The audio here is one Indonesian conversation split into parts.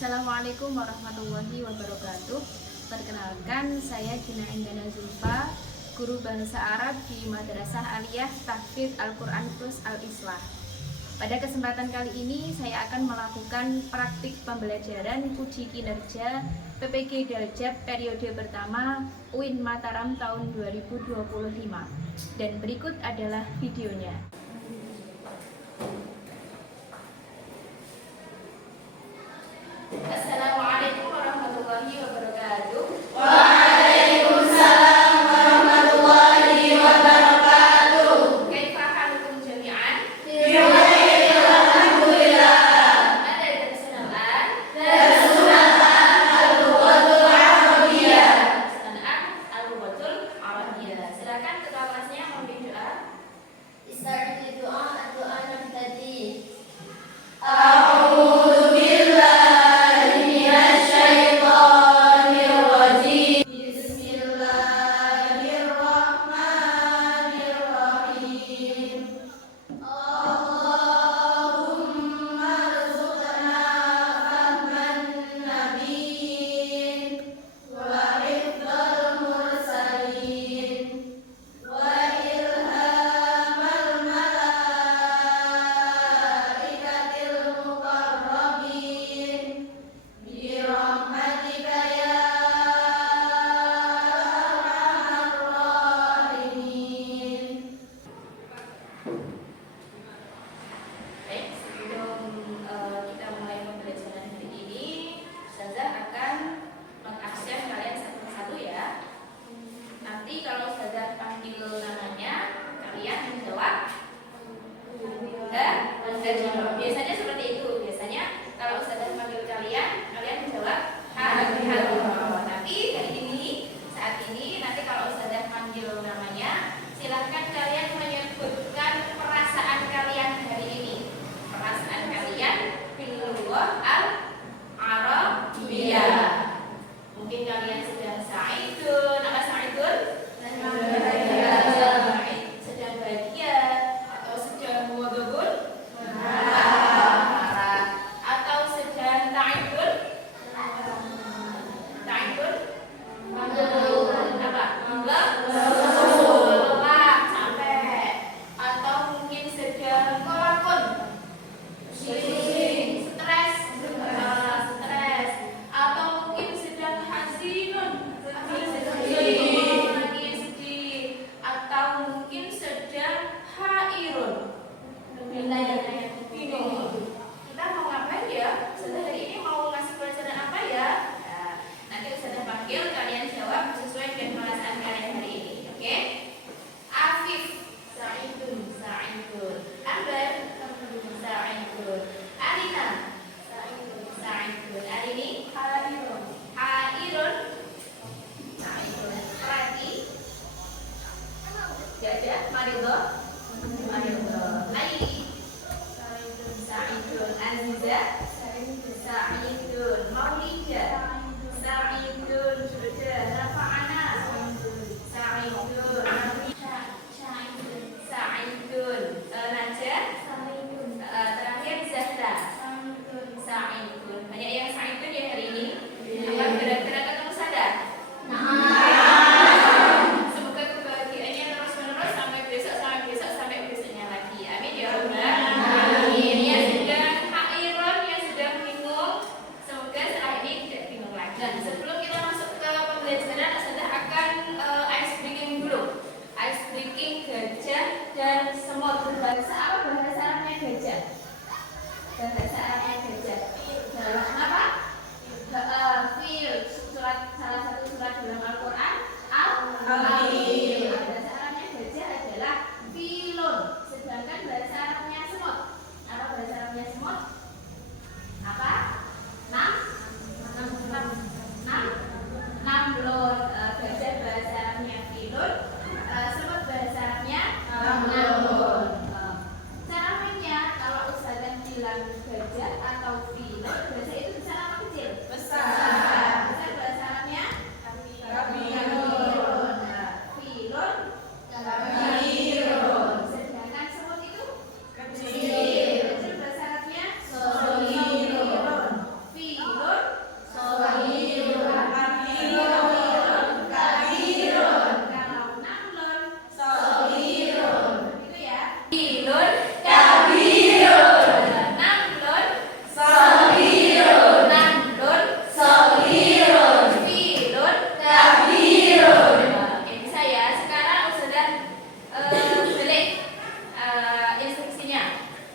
Assalamualaikum warahmatullahi wabarakatuh. Perkenalkan, saya Gina Endana Zulfa, guru bahasa Arab di Madrasah Aliyah Tahfidz Al-Quran Plus Al-Islah. Pada kesempatan kali ini saya akan melakukan praktik pembelajaran uji kinerja PPG Daljab periode pertama UIN Mataram tahun 2025. Dan berikut adalah videonya. Assalamualaikum warahmatullahi wabarakatuh. Waalaikumsalam warahmatullahi wabarakatuh. Kaifa halukum jami'an? Alhamdulillah. Ada tersenal Al-Lughatul Arabiyyah. Al-Lughatul Arabiyyah. Silakan ketua kelasnya memimpin doa. Istari doa nabtadi. Biasanya seperti itu. Biasanya kalau Ustazah memanggil kalian menjawab halo. Tapi saat ini nanti kalau Ustazah manggil namanya, silahkan kalian menyebutkan perasaan kalian hari ini. Perasaan kalian bil lughah al-arabiyyah. Mungkin kalian sedang sa'idun. Apa sa'idun? Sedang bahagia atau sedang ghadabun? Marah. Atau sedang ta'idun? Ta'idun? Apa? Lelah, capek. Atau mungkin sedang kolakun? Stres. Atau mungkin sedang hazinun? Lagi sedih. Atau mungkin sedang hairun? Bingung. Kita mau ngapain ya? Ustazah hari ini mau ngasih pelajaran apa ya? Nah, nanti Ustazah panggil, kalian jawab sesuai dengan perasaan kalian hari ini. Oke? Afif, sa'idun. Amber, sa'idun. Alina, sa'idun. Arini, hairun. Rati, Jaja, Marildo, Aini, Sa'idun. Aziza, Sa'idun. Maulida, Sa'idun. Sudah. Rafa'ana, Sa'idun. Sa'idun. Naja, terakhir Zahra, Sa'idun. Banyak yang Sa'idun ya hari ini. Apa gerak-gerak ketemu sadar? Semoga kebahagiaannya terus-menerus sampai besoknya lagi. Amin ya Rabbal alamin. Yang sedang hairun, yang sedang bingung, semoga setelah ini tidak bingung lagi. Dan sebelum kita masuk ke pembelajaran, Ustazah akan ice breaking dulu. Ice breaking gajah dan semut. Bahasa apa bahasa Arabnya gajah? Bahasa Arabnya gajah. Apa? Fil. Salah satu surat dalam Al-Quran Al-Fil. Bahasa Arabnya gajah adalah filun. Sedangkan bahasa Arabnya semut. Apa bahasa Arabnya semut? Apa? Namlun. Gajah bahasa Arabnya filun. Semut bahasa Arabnya namlun. Cara mainnya, kalau Ustazah bilang gajah atau filun, gajah itu besar apa kecil? Besar. Bahasa Arabnya kabirun. Filun kabirun. Sedangkan semut itu kecil. Bahasa Arabnya saghirun. Filun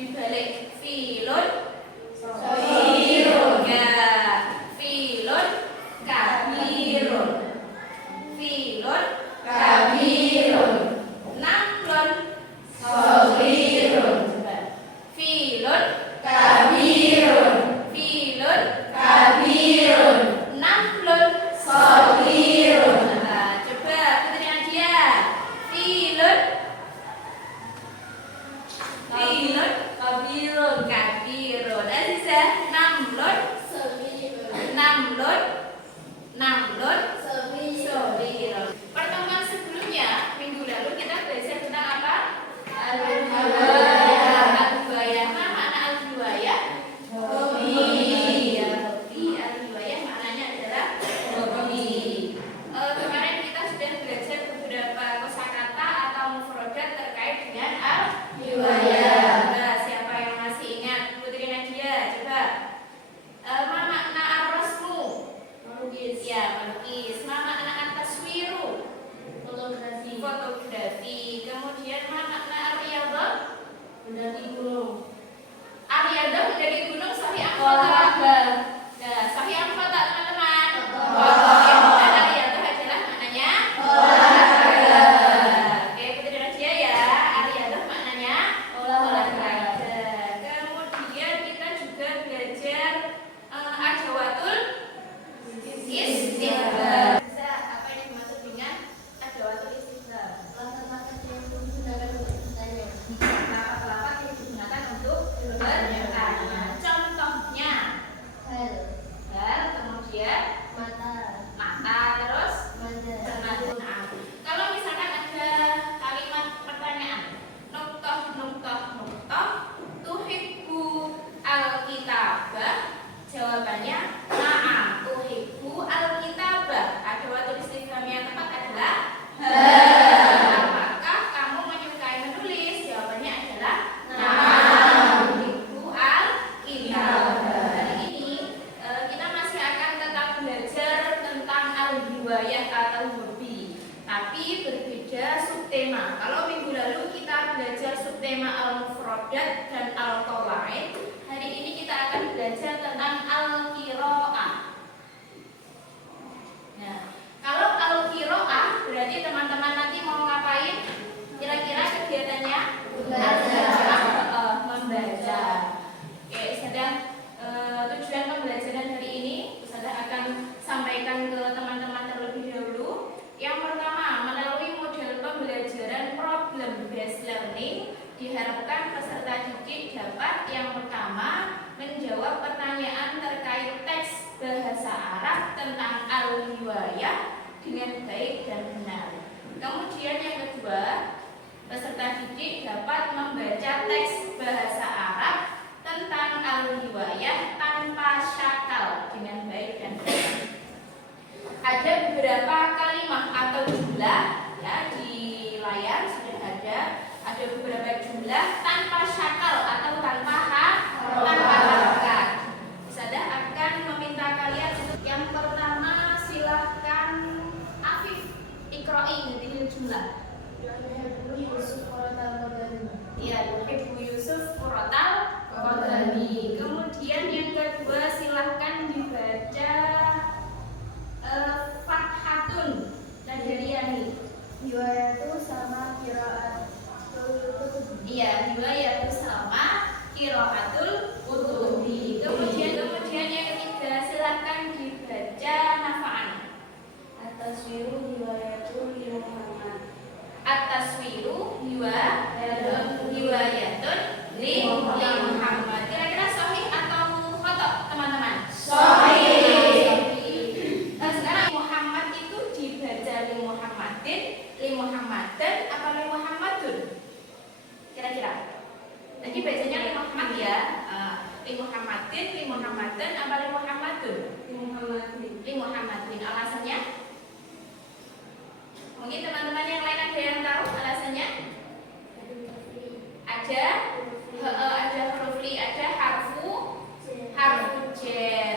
dibalik filun Sohirun. ya filun kabirun filun Kabirun. namlun Sohirun. filun Kabirun. filun Kabirun. namlun Sohirun. Nah, coba putrinya dia filun filun Kabirun. kabirun Aziza namlun namlun namlun sobirun. Pertemuan sebelumnya minggu lalu kita belajar tentang apa? Al-Hiwayah. Apa makna al-hiwayah? Hobi. Iya, hobi. Al-hiwayah maknanya adalah hobi. Kemarin kita sudah belajar beberapa kosakata atau mufrodat terkait dengan al-hiwayah. Nah, siapa yang masih ingat? Putri Nadia, coba. Ma makna ar-rasmu? Melukis. Ya, melukis. Ma makna at-taswiru? Fotografi. Kemudian ma makna ar-riyadhah? Mendaki gunung. Ar-riyadhah mendaki gunung sahih apa? Olahraga. Nah, sahih apa tak teman-teman? Betul. Yang benar ar-riyadhah adalah maknanya Olahraga. Oke, Putri Nadia ya. Ar-riyadhah maknanya olahraga. Kemudian kita juga belajar adawatul istifham. Bisa apa yang dimaksud dengan adawatul istifham? Latar-latar yang menggunakan untuk bertanya. Lapat-lapat yang digunakan untuk bertanya. Contohnya, Hal. kemudian Mata. mata, terus Mata. nah, kalau misalkan ada kalimat pertanyaan, nuktoh, tuhibbu alkitabah, jawabannya na'am, tuhibbu alkitabah. Adawatul istifham yang tepat adalah apakah kamu menyukai menulis? Jawabannya adalah na'am, tuhibbu alkitabah. Hari ini kita masih akan tetap belajar tentang al-hiwayah atau hobi, tapi berbeda subtema. Kalau minggu lalu kita belajar subtema al-mufrodat dan al-qawaid, hari ini kita akan belajar tentang al-qiraah. Nah, kalau al-qiraah berarti teman-teman nanti mau ngapain? Kira-kira kegiatannya? Membaca. Oke, sedang tujuan pembelajaran hari ini saya akan sampaikan ke teman-teman terlebih dahulu. Yang pertama, melalui model pembelajaran problem based learning diharapkan peserta didik dapat yang pertama menjawab pertanyaan terkait teks bahasa Arab tentang al-hiwayah dengan baik dan benar. Kemudian yang kedua, peserta didik dapat membaca teks bahasa Arab tentang al-hiwayah tanpa syakal dengan baik dan benar. Ada beberapa kalimat atau jumlah ya di layar sudah ada beberapa jumlah tanpa syakal atau tanpa harokat. Saya akan meminta kalian untuk yang pertama, silahkan Afif ikroi intinya jumlah. Ya, Ibu Yusuf Quratal Qadami. Kemudian yang kedua silahkan dibaca Fathatun Najariyani. Hiwayatu sama kiraat. Iya, hiwayatu sama qiraatul kutubi. Kemudian yang ketiga silahkan dibaca Nafa'an. Ataswiru hiwayatu li Muhammad. At-taswiru hiwayatun li Muhammad. Kira-kira sahih atau khotok, teman-teman? Sahih. Sekarang Muhammad itu dibaca li Muhammadin, li Muhammadan, apa li Muhammadun? Kira-kira? Tadi bacanya li Muhammad ya. Li Muhammadin, li Muhammadan, apa li Muhammadun? Li Muhammadin. Alasannya? Mungkin teman-teman yang lain ada yang tahu alasannya? Ada huruf li, ada harfu jar.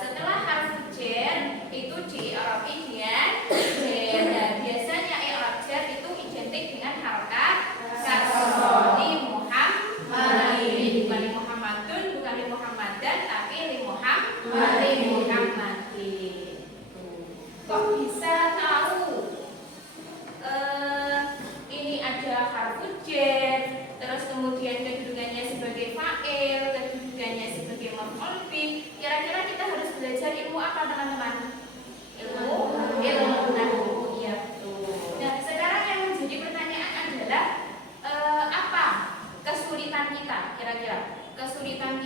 Setelah harfu jar itu di-i'rabi dengan jar. Nah, biasanya i'rab jar itu identik dengan harokat kasroh. Li Muhammadin. Muhammadin. Kok bisa tahu ini ada harfu jar, terus kemudian kedudukannya sebagai fa'il, kedudukannya sebagai maf'ul bih? Kira-kira kita harus belajar ilmu apa, teman-teman? Ilmu nahwu, ya betul. Nah, sekarang yang menjadi pertanyaan adalah apa kesulitan kita? Kira-kira kesulitan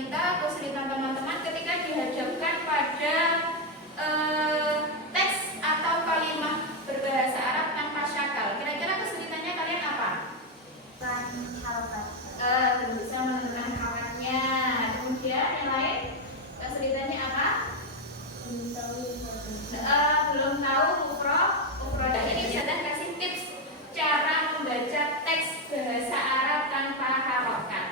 teman-teman ketika dihadapkan pada teks atau kalimat berbahasa Arab tanpa syakal. Kira-kira kesulitannya kalian apa? Harokat. Belum bisa menentukan harokatnya. Kemudian yang lain kesulitannya apa? Belum tahu mufrad. Ini saya kasih tips cara membaca teks bahasa Arab tanpa harokat.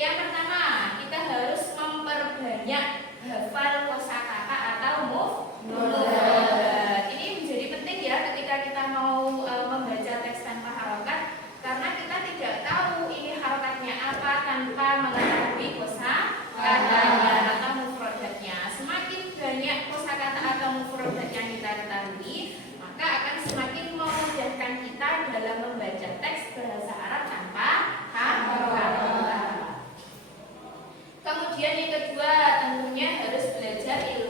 Yang pertama, kita harus memperbanyak hafal kosakata atau mufrad. Ini menjadi penting ya ketika kita mau membaca teks tanpa harokat, karena kita tidak tahu ini harokatnya apa tanpa mengetahui kosakatanya atau mufradatnya. Semakin banyak kosakata atau mufradat yang kita ketahui, maka akan semakin memudahkan kita dalam membaca teks bahasa Arab tanpa harokat. Kemudian yang kedua, tentunya harus belajar ilmu